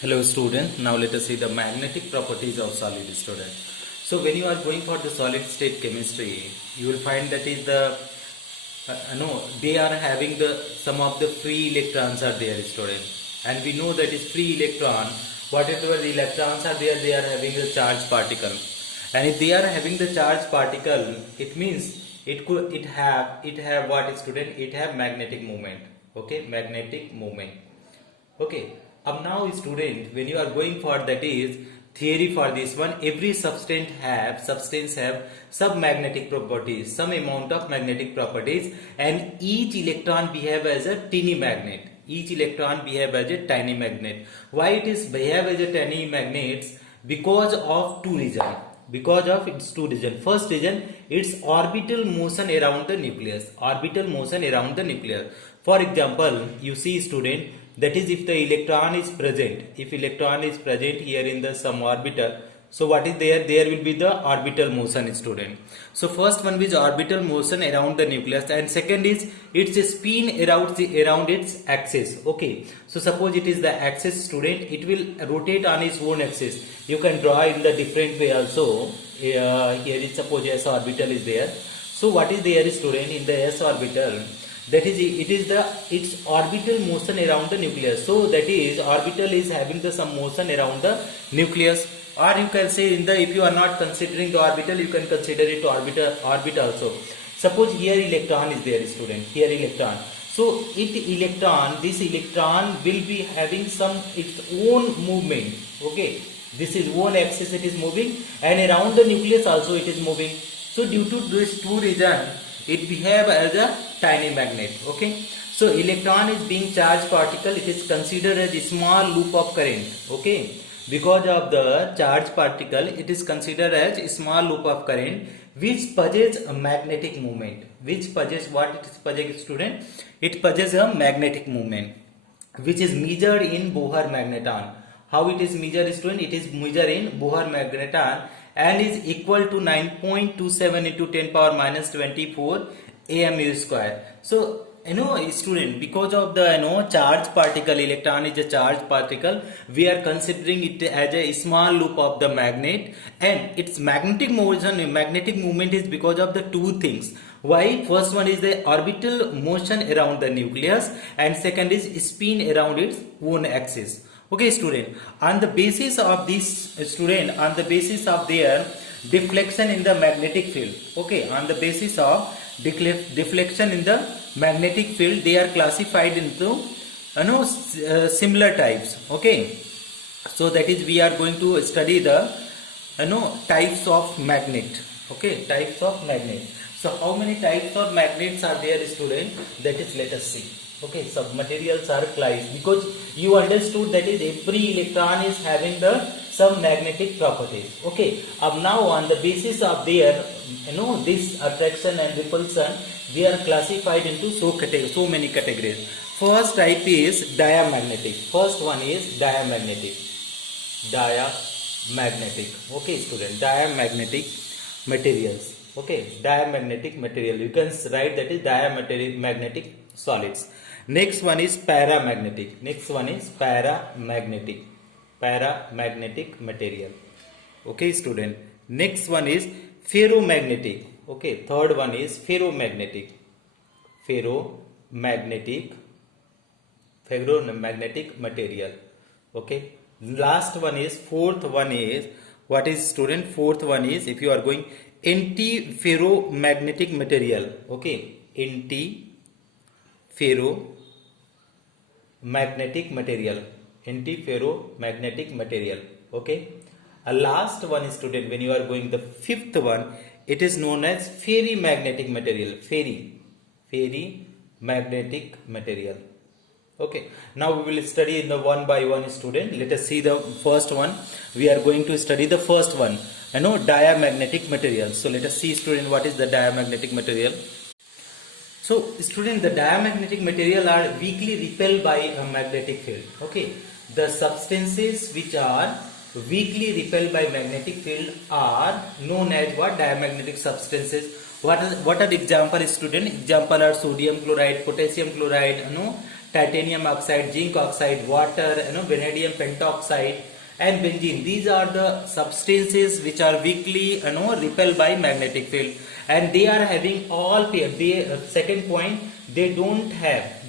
Hello student, now let us see the magnetic properties of solid student. So when you are going for the solid state chemistry, you will find that is the no, they are having the some of the free electrons are there student, and we know that is free electron. Whatever the electrons are there, they are having the charge particle, and if they are having the charge particle, it means it have what student? It have magnetic moment. Okay, magnetic moment. Okay, now student, when you are going for that is theory for this one, every substance have some magnetic properties, some amount of magnetic properties, and each electron behave as a tiny magnet. Each electron behave as a tiny magnet. Why it is behave as a tiny magnets? Because of two reasons. Because of its two reasons. First reason, its orbital motion around the nucleus. Orbital motion around the nucleus. For example, you see student, that is if the electron is present. If electron is present here in the some orbital, so what is there? There will be the orbital motion student. So first one is orbital motion around the nucleus, and second is its spin around its axis. Okay, so suppose it is the axis student, it will rotate on its own axis. You can draw in the different way also. Here is suppose S orbital is there. So what is there student in the S orbital? That is its orbital motion around the nucleus. So that is orbital is having the some motion around the nucleus, or you can say in the, if you are not considering the orbital, you can consider it orbit also. Suppose here electron is there student, here electron. So this electron will be having some its own movement. Okay, this is one axis it is moving, and around the nucleus also it is moving. So due to these two reasons, it behave as a tiny magnet. Okay, so electron is being charged particle, it is considered as a small loop of current. Okay, because of the charged particle, it is considered as a small loop of current which possesses a magnetic moment. Which possesses what it is possess student? It possesses a magnetic moment which is measured in Bohr magneton. How it is measured student? It is measured in Bohr magneton and is equal to 9.27 into 10 power minus 24 AMU square. So student, because of the charge particle, electron is a charged particle, we are considering it as a small loop of the magnet, and its magnetic movement is because of the two things. Why? First one is the orbital motion around the nucleus, and second is spin around its own axis. Okay student, on the basis of this student, on the basis of their deflection in the magnetic field, okay, on the basis of deflection in the magnetic field, they are classified into similar types. Okay, so that is we are going to study the types of magnet. Okay, types of magnet. So how many types of magnets are there student? That is, let us see. Okay, submaterials are classed, because you understood that is every electron is having the some magnetic properties. Okay, now on the basis of their this attraction and repulsion, they are classified into so many categories. First type is diamagnetic. First one is diamagnetic. Diamagnetic. Okay student, diamagnetic materials. Okay, diamagnetic material, you can write that is diamagnetic solids. Next one is paramagnetic. Next one is paramagnetic material. Okay student, next one is ferromagnetic. Okay, third one is ferromagnetic material. Okay, last one is, fourth one is, what is student? Fourth one is, if you are going, anti-ferromagnetic material. Okay, anti-ferromagnetic material. Okay, a last one is student, when you are going the fifth one, it is known as ferrimagnetic material. Ferrimagnetic material. Okay, now we will study the one by one student. Let us see the first one. We are going to study the first one, diamagnetic material. So let us see student, what is the diamagnetic material. So student, the diamagnetic material are weakly repelled by a magnetic field. Okay, the substances which are weakly repelled by magnetic field are known as what? Diamagnetic substances. What are the example student? Example are sodium chloride, potassium chloride, titanium oxide, zinc oxide, water, vanadium pentoxide and benzene. These are the substances which are weakly repelled by magnetic field, and they are having all pair. Second point, they don't have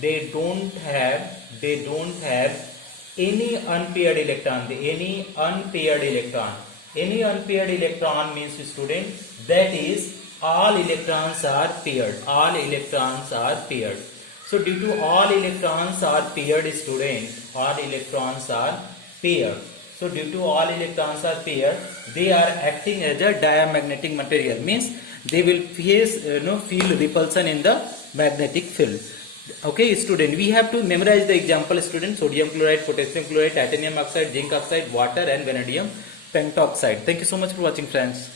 any unpaired electron. Any unpaired electron means, student, that is all electrons are paired. So due to all electrons are paired, student, so due to all electrons are paired, they are acting as a diamagnetic material, means they will feel repulsion in the magnetic field. Okay, student, we have to memorize the example, student: sodium chloride, potassium chloride, titanium oxide, zinc oxide, water and vanadium pentoxide. Thank you so much for watching, friends.